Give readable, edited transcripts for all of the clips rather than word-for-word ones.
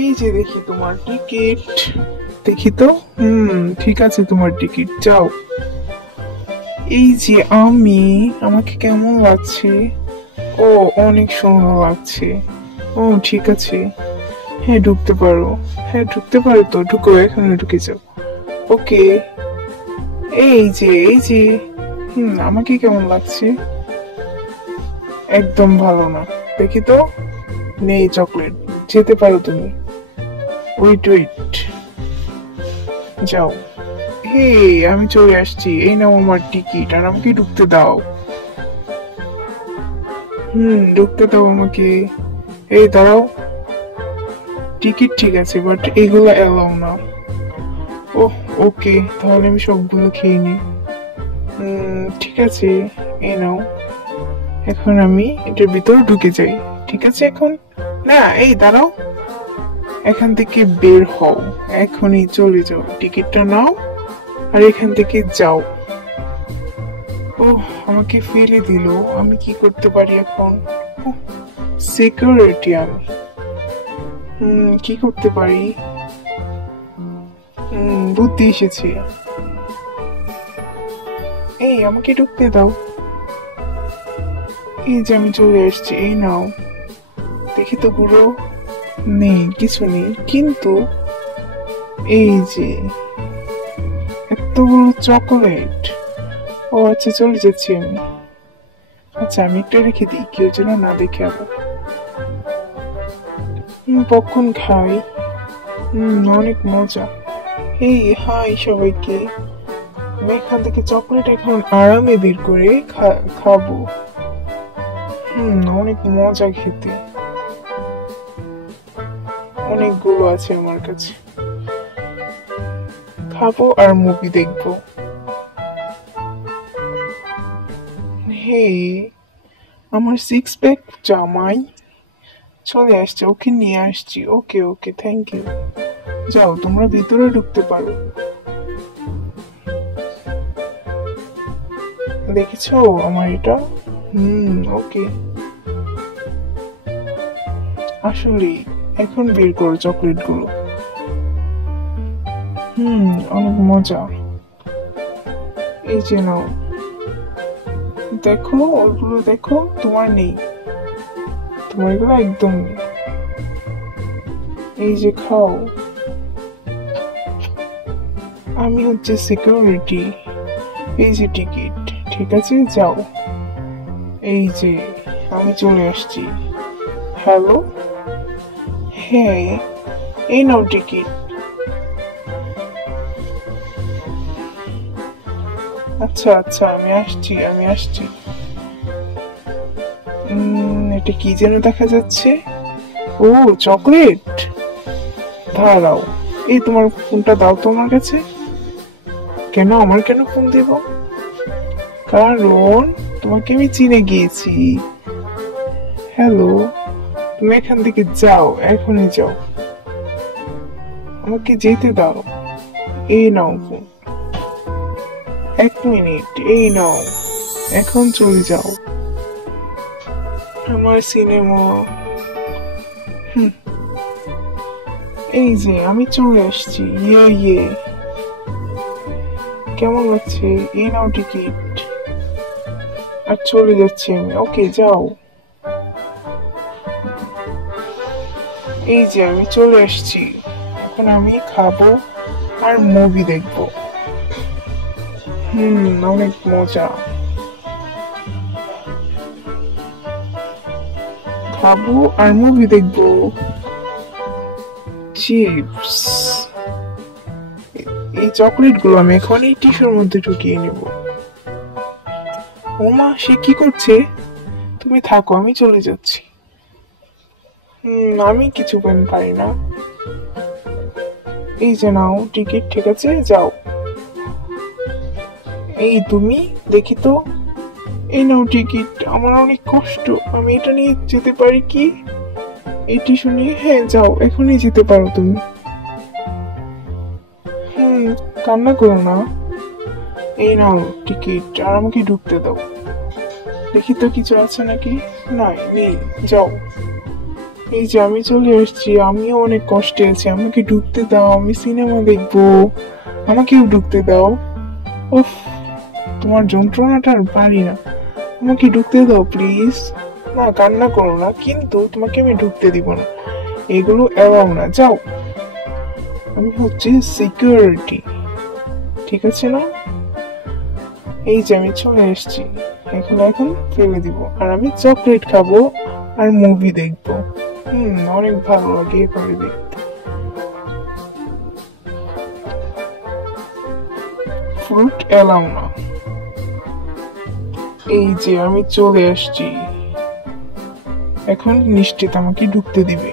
এই যে দেখি তোমার টিকিট। দেখি তো। ঠিক আছে, তোমার টিকিট, যাও। এই যে আমি, আমাকে কেমন লাগছে? ও, অনেক সুন্দর লাগছে। ও, ঠিক আছে। হ্যাঁ, ঢুকতে পারো। হ্যাঁ, ঢুকতে পারো তো, ঢুকো, এখানে ঢুকে যাও। ওকে। এই যে আমাকে কেমন লাগছে? একদম ভালো না। দেখি তো। নেই চকলেট। যেতে পারো তুমি। ওয়েট ওয়েট, যাও। হে, আমি চলে আসছি, এই নাও আমার টিকিট, আর আমাকে ঢুকতে দাও। ঢুকতে দাও আমাকে। এই দাঁড়াও। টিকিট ঠিক আছে, বাট এগুলো এলাও না। ওহ, ওকে, তাহলে আমি সবগুলো খেয়ে নিই। ঠিক আছে, এই নাও। এখন আমি এটার ভিতর ঢুকে যাই। ঠিক আছে এখন। না, এই দাঁড়াও। এখান থেকে বের হও। এখনই চলে যাও, টিকিটটা নাও, আর এখান থেকে যাও। ওহ, আমাকে ফেলে দিল। আমি কি করতে পারি এখন? সিকিউরিটি আমি। কি করতে পারি? বুদ্ধি এসেছে। এই, আমাকে ঢুকতে দাও। এই যে আমি চলে এসেছি, এই নাও। দেখি তো পুরো। নেই, কিছু নেই, কিন্তু এই যে এতগুলো চকোলেট। ও আচ্ছা, চলে যাচ্ছি আমি। আচ্ছা, আমি একটা রেখে দিই, কেউ যেন না দেখে আবার। পপকর্ন খাই। অনেক মজা। এই, হাই সবাইকে। আমি এখান থেকে চকলেট এখন আরামে বের করে খাবো। অনেক মজা খেতে। অনেকগুলো আছে আমার কাছে। খাবো আর মুভি দেখবো। হে, আমার সিক্স প্যাক জামাই চলে আসছে, ওকে নিয়ে আসছি। ওকে ওকে, থ্যাংক ইউ। যাও, তোমরা ভিতরে ঢুকতে পারো। দেখেছো আমার এটা? ওকে। আসলে এখন বের করো চকলেট গুলো। অনেক মজা। এই যে নাও। দেখো, ওগুলো দেখো, তোমার নেই। তোমার এগুলো একদম নেই। এই যে খাও। আমি হচ্ছে সিকিউরিটি। এই যে টিকিট। ঠিক আছে, যাও। এই যে আমি চলে আসছি। হ্যালো। হ্যাঁ, এই নাও টিকিট। আচ্ছা আচ্ছা, আমি আসছি। এটা কি যেন দেখা যাচ্ছে? ও, চকলেট। দাঁড়াও। এই, তোমার ফোনটা দাও তো আমার কাছে। কেন, আমার কেন ফোন দেব? কারণ তোমাকে আমি চিনে গিয়েছি। হ্যালো। তুমি এখান থেকে যাও, এখনই যাও। আমাকে যেতে দাও। এই নাও ফোন। 1 মিনিট, এই নাও। এখন চলে যাও। আমার সিনেমা। এই যে আমি চলে আসছি। ইয়ে ইয়ে, কেমন লাগছে? এই নাও টিকিট, আর চলে যাচ্ছি আমি। ওকে, যাও। এই যে আমি চলে আসছি। এখন আমি খাবো আর মুভি দেখবো। অনেক মজা। খাবো আর মুভি দেখবো। চিপস। এই চকলেট গুলো আমি এখন এই টিস্যুর মধ্যে ঢুকিয়ে নেব। ওমা, সে কি করছে? তুমি থাকো, আমি চলে যাচ্ছি। আমি কিছু পারি না। এই যে নাও টিকিট, ঠিক আছে, যাও। এই তুমি, দেখি তো। এই নাও টিকিট। আমার অনেক কষ্ট, আমি এটা নিয়ে যেতে পারি কি? এই টিস্যু নিয়ে? হ্যাঁ, যাও, এখনই যেতে পারো তুমি। কান্না করো না। এই নাও টিকিট, আর আমাকে ঢুকতে দাও। দেখি তো কিছু আছে নাকি। নাই, নেই, যাও। এই যে আমি চলে এসেছি, আমিও অনেক কষ্টে আছি, আমাকে ঢুকতে দাও, আমি সিনেমা দেখবো, আমাকেও ঢুকতে দাও। উফ, তোমার যন্ত্রণাটা আর পারি না, আমাকে ঢুকতে দাও প্লিজ। না কান্না করো না, কিন্তু তোমাকে আমি ঢুকতে দিব না, এগুলো এলাও না, যাও। আমি হচ্ছে সিকিউরিটি, ঠিক আছে না? এই যে আমি চলে এসেছি, এখন ফেলে দিব, আর আমি চকলেট খাবো আর মুভি দেখবো। অনেক ভালো লাগে এভাবে দেখতে। ফ্রুট এলাও না। এই যে আমি চলে আসছি, এখন নিশ্চিত আমাকে ঢুকতে দিবে।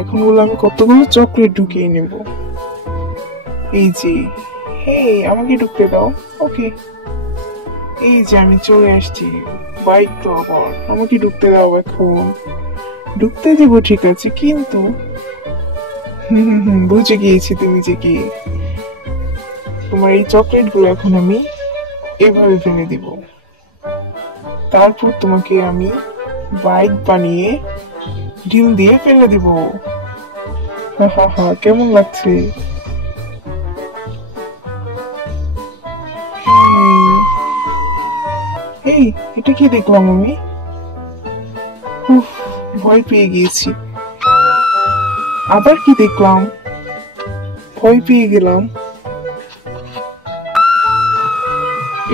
এখন বলে আমি কতগুলো চকলেট ঢুকিয়ে নেব। এই যে, হে আমাকে ঢুকতে দাও। ওকে, এই যে আমি চলে আসছি, বাইক ক্লাবার, আমাকে ঢুকতে দাও এখন। ঢুকতে দিব ঠিক আছে, কিন্তু বুঝে গিয়েছি তুমি যে কি, তোমার এই চকলেট গুলো এখন আমি এভাবে ফেলে দিব, তারপর তোমাকে আমি বাইক বানিয়ে ডিম দিয়ে ফেলে দিব। হা হা হা, কেমন লাগছে? এই, এটা কি দেখলাম আমি? উফ, ভয় পেয়ে গিয়েছি। আবার কি দেখলাম? ভয় পেয়ে গেলাম।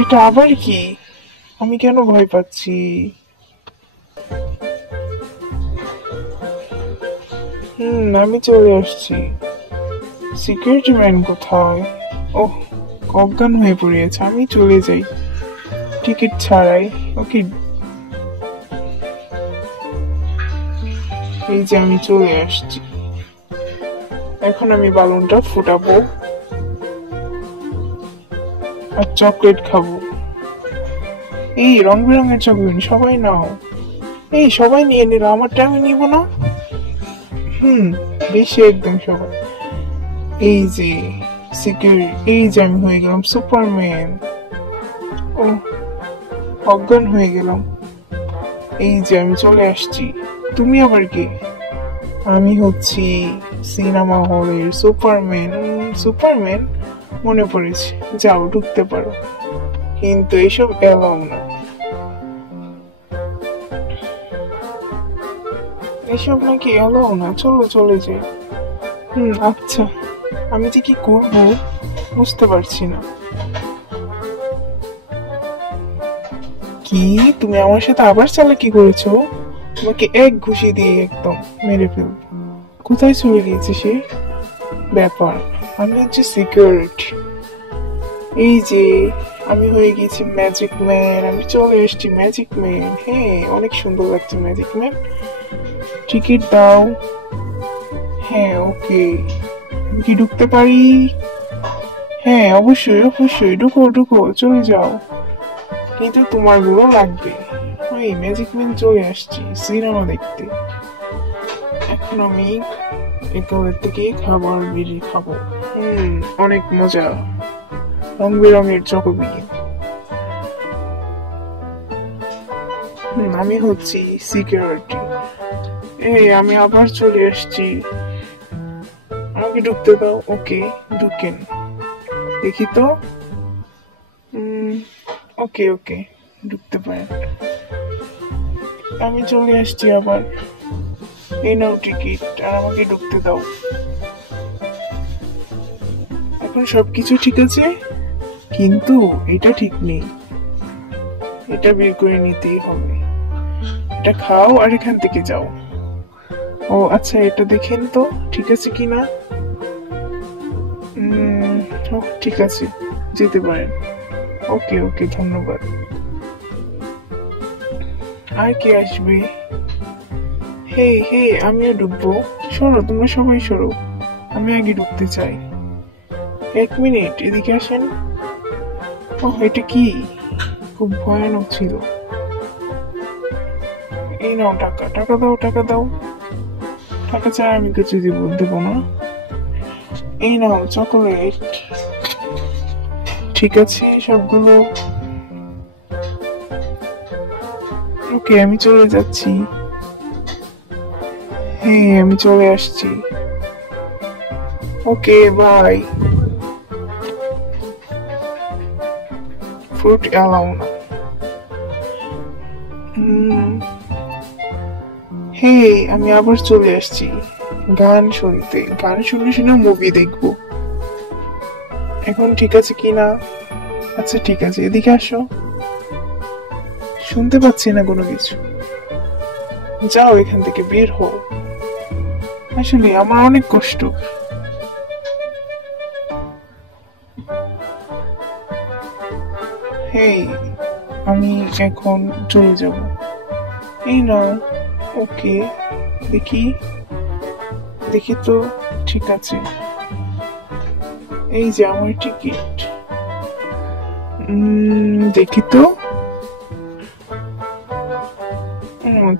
এটা আবার কি? আমি কেন ভয় পাচ্ছি? আমি চলে আসছি। সিকিউরিটি ম্যান কোথায়? ওহ, অজ্ঞান হয়ে পড়েছে, আমি চলে যাই টিকিট ছাড়াই। ওকে, এই যে আমি চলে আসছি, এখন আমি বালুনটা ফুটাবো আর চকলেট খাবো। এই রং বেরঙের চকলেট সবাই নাও। এই সবাই নিয়ে নিল, আমারটা আমি নিব না? বেশি একদম সবাই। এই যে সিকিউরিটি, এই যে আমি হয়ে গেলাম সুপারম্যান। ও, অজ্ঞান হয়ে গেলাম। এই যে আমি চলে আসছি। তুমি আবার কি? আমি হচ্ছি সিনেমা হলের সুপারম্যান। সুপারম্যান মনে পড়েছে, যাও ঢুকতে পারো, কিন্তু এইসব এলাও না, এসব নাকি এলাও না, চলো চলে যাই। আচ্ছা, আমি যে কি করবো বুঝতে পারছি না। কি, তুমি আমার সাথে আবার চালাকি করেছো? তোমাকে এক ঘুষি দিয়ে একদম মেরে ফেলবো। কোথায় চলে গিয়েছে সে? ব্যাপার, আমি হচ্ছে সিকিউরিটি। এই যে আমি হয়ে গেছি ম্যাজিক ম্যান, আমি চলে এসেছি ম্যাজিক ম্যান। হ্যাঁ, অনেক সুন্দর লাগছে ম্যাজিক ম্যান। টিকিট দাও। হ্যাঁ, ওকে, কি ঢুকতে পারি? হ্যাঁ, অবশ্যই অবশ্যই, ঢুকো ঢুকো, চলে যাও, কিন্তু তোমার গুলো লাগবে। ওই ম্যাজিক ম্যান চলে আসছি সিনেমা দেখতে। এখন আমি একেবারে থেকে খাবার বেরিয়ে খাবো। অনেক মজা, রং বেরঙের চকোবিন। আমি হচ্ছি সিকিউরিটি। এই আমি আবার চলে আসছি, আমাকে ঢুকতে দাও। ওকে, ঢুকেন, দেখি তো। ওকে ওকে, ঢুকতে পারেন। আমি চলে আসছি আবার, এই নাও টিকিট, আর আমাকে ঢুকতে দাও। এখন সবকিছু ঠিক আছে, কিন্তু এটা ঠিক নেই, এটা বের করে নিতেই হবে। এটা খাও আর এখান থেকে যাও। ও আচ্ছা, এটা দেখেন তো ঠিক আছে কিনা। ঠিক আছে, যেতে পারেন। ওকে ওকে, ধন্যবাদ। আর কে আসবে? হে হে, আমিও ঢুকবো। সরো, তোমরা সবাই সরো, আমি আগে ঢুকতে চাই। এক মিনিট, এদিকে আসেন। এটা কি? খুব ভয়ানক ছিল। এই নাও টাকা, টাকা দাও, টাকা দাও। টাকা চাই, আমি কিছু দেবো না। এই নাও চকোলেট। ঠিক আছে সবগুলো। ওকে, আমি চলে যাচ্ছি। হ্যাঁ আমি চলে আসছি। Okay bye. ফ্রুট অ্যালাউ না। হে আমি আবার চলে আসছি গান শুনতে, গান শুনে শুনে মুভি দেখবো। এখন ঠিক আছে কি না? আচ্ছা ঠিক আছে, এদিকে আসো। শুনতে পাচ্ছি না কোনো কিছু। যাও এখান থেকে বের হও। আসলে আমার অনেক কষ্ট। হেই আমি এখন চলে যাব। এই নাও। ওকে দেখি, দেখি তো। ঠিক আছে, এই যে আমার টিকিট। দেখি তো।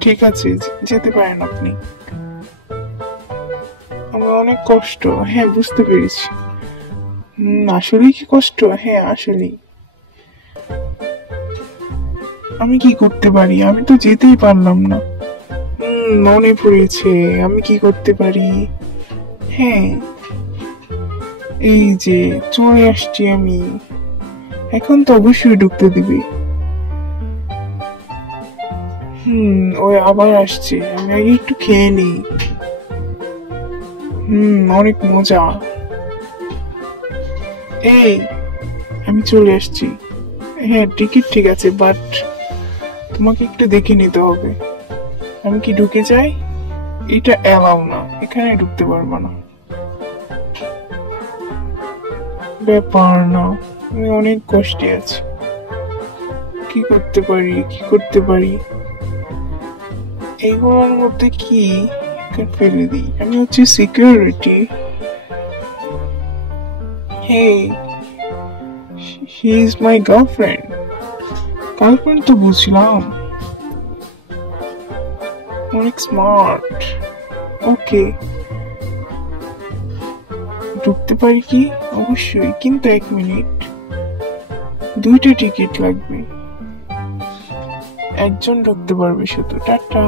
ঠিক আছে, যেতে পারেন আপনি। আমার অনেক কষ্ট, হ্যাঁ বুঝতে পেরেছি। আসলেই কি কষ্ট? হ্যাঁ আসলেই। আমি কি করতে পারি? আমি তো যেতেই পারলাম না। মনে পড়েছে, আমি কি করতে পারি। হ্যাঁ এই যে চলে আসছি আমি। এখন তো অবশ্যই ঢুকতে দিবি। ওই আবার আসছে, আমি আগে একটু খেয়ে নিই। অনেক মজা। এই আমি চলে আসছি। হ্যাঁ টিকিট ঠিক আছে, বাট তোমাকে একটু দেখে নিতে হবে। আমি কি ঢুকে যাই? এটা অ্যালাউ না, এখানে ঢুকতে পারবো না। ব্যাপার না, আমি অনেক কষ্টে আছি। কি করতে পারি, কি করতে পারি? এইগুলোর মধ্যে কি ফেলে দিই? আমি হচ্ছে security. Hey he is my girlfriend. Girlfriend তো বুঝলাম, অনেক স্মার্ট। ওকে ঢুকতে পারি কি? অবশ্যই, কিন্তু 1 মিনিট। 2টা টিকিট লাগবে, একজন ঢুকতে পারবে শুধু। টাটা।